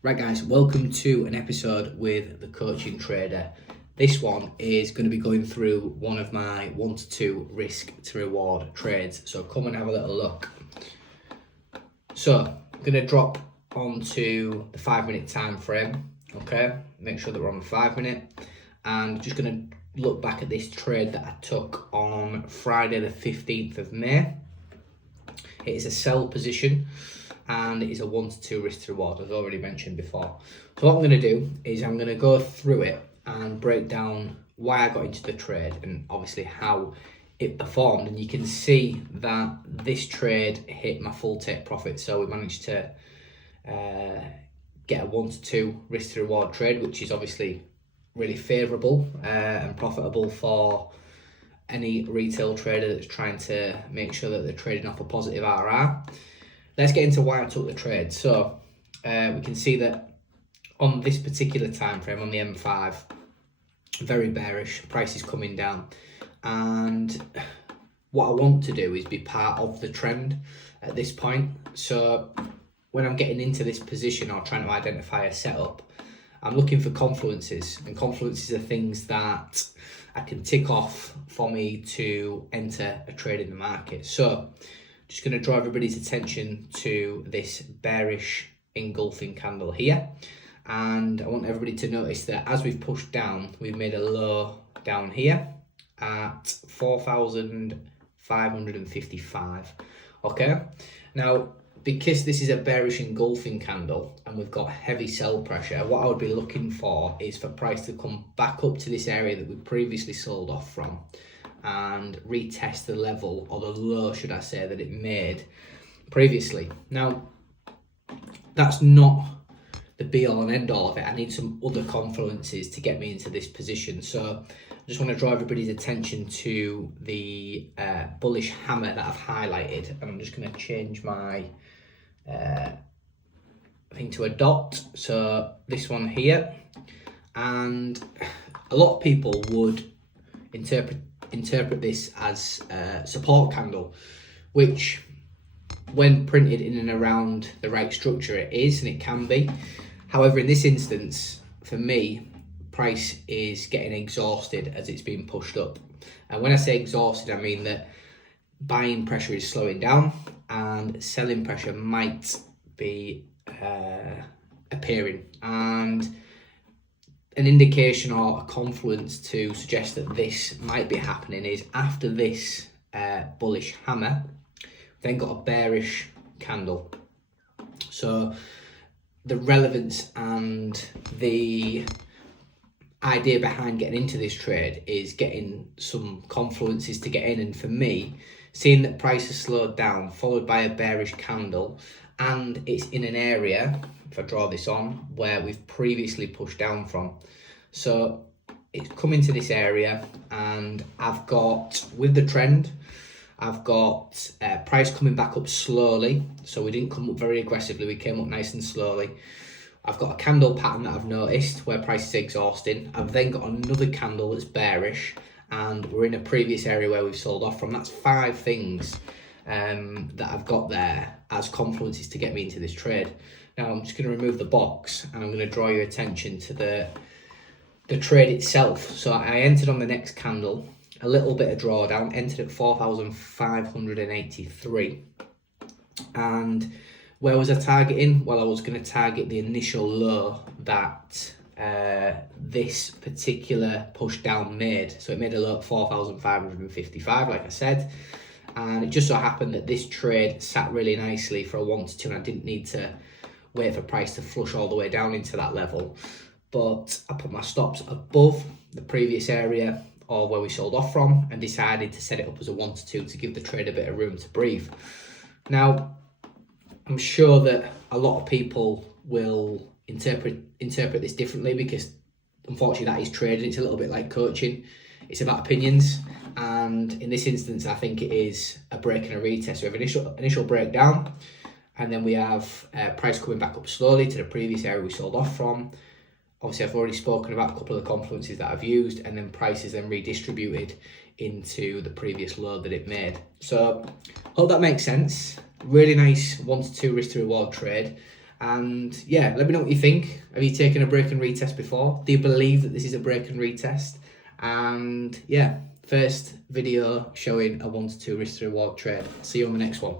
Right guys, welcome to an episode with the Coaching Trader. This one is going to be going through one of my 1 to 2 risk to reward trades. So come and have a little look. So I'm going to drop onto the 5-minute time frame. Okay, make sure that we're on the 5-minute, and just going to look back at this trade that I took on Friday the 15th of May. It is a sell position and it is a 1 to 2 risk to reward, as already mentioned before. So what I'm going to do is I'm going to go through it and break down why I got into the trade and obviously how it performed. And you can see that this trade hit my full take profit. So we managed to get a 1 to 2 risk to reward trade, which is obviously really favourable and profitable for any retail trader that's trying to make sure that they're trading off a positive RR. Let's get into why I took the trade. So we can see that on this particular time frame, on the M5, very bearish, price is coming down. And what I want to do is be part of the trend at this point. So when I'm getting into this position or trying to identify a setup, I'm looking for confluences, and confluences are things that I can tick off for me to enter a trade in the market. So just going to draw everybody's attention to this bearish engulfing candle here. And I want everybody to notice that as we've pushed down, we've made a low down here at 4,555. Okay. Now, because this is a bearish engulfing candle and we've got heavy sell pressure, what I would be looking for is for price to come back up to this area that we previously sold off from and retest the level, or the low should I say, that it made previously. Now, that's not the be all and end all of it. I need some other confluences to get me into this position. So I just want to draw everybody's attention to the bullish hammer that I've highlighted, and I'm just going to change my thing to a dot. So this one here, and a lot of people would interpret this as a support candle, which when printed in and around the right structure it is, and it can be. However, in this instance, for me, price is getting exhausted as it's being pushed up. And when I say exhausted, I mean that buying pressure is slowing down and selling pressure might be appearing. And an indication or a confluence to suggest that this might be happening is after this bullish hammer, then got a bearish candle. So the relevance and the idea behind getting into this trade is getting some confluences to get in. And for me, seeing that price has slowed down, followed by a bearish candle, and it's in an area, if I draw this on, where we've previously pushed down from. So it's come into this area, and I've got, with the trend, I've got price coming back up slowly. So we didn't come up very aggressively, we came up nice and slowly. I've got a candle pattern that I've noticed where price is exhausting. I've then got another candle that's bearish, and we're in a previous area where we've sold off from. That's 5 things that I've got there as confluences to get me into this trade. Now I'm just going to remove the box, and I'm going to draw your attention to the trade itself. So I entered on the next candle, a little bit of drawdown, entered at 4,583. And where was I targeting? Well, I was going to target the initial low that this particular push down made. So it made a low at 4,555, like I said. And it just so happened that this trade sat really nicely for a 1 to 2, and I didn't need to wait for price to flush all the way down into that level. But I put my stops above the previous area, or where we sold off from, and decided to set it up as a 1 to 2 to give the trade a bit of room to breathe. Now, I'm sure that a lot of people will interpret this differently, because unfortunately that is trading. It's a little bit like coaching. It's about opinions, and in this instance I think it is a break and a retest. So we have initial breakdown, and then we have price coming back up slowly to the previous area we sold off from. Obviously I've already spoken about a couple of the confluences that I've used, and then price is then redistributed into the previous low that it made. So hope that makes sense. Really nice 1 to 2 risk to reward trade. And yeah, let me know what you think. Have you taken a break and retest before? Do you believe that this is a break and retest? And yeah, first video showing a 1 to 2 risk to reward trade. See you on the next one.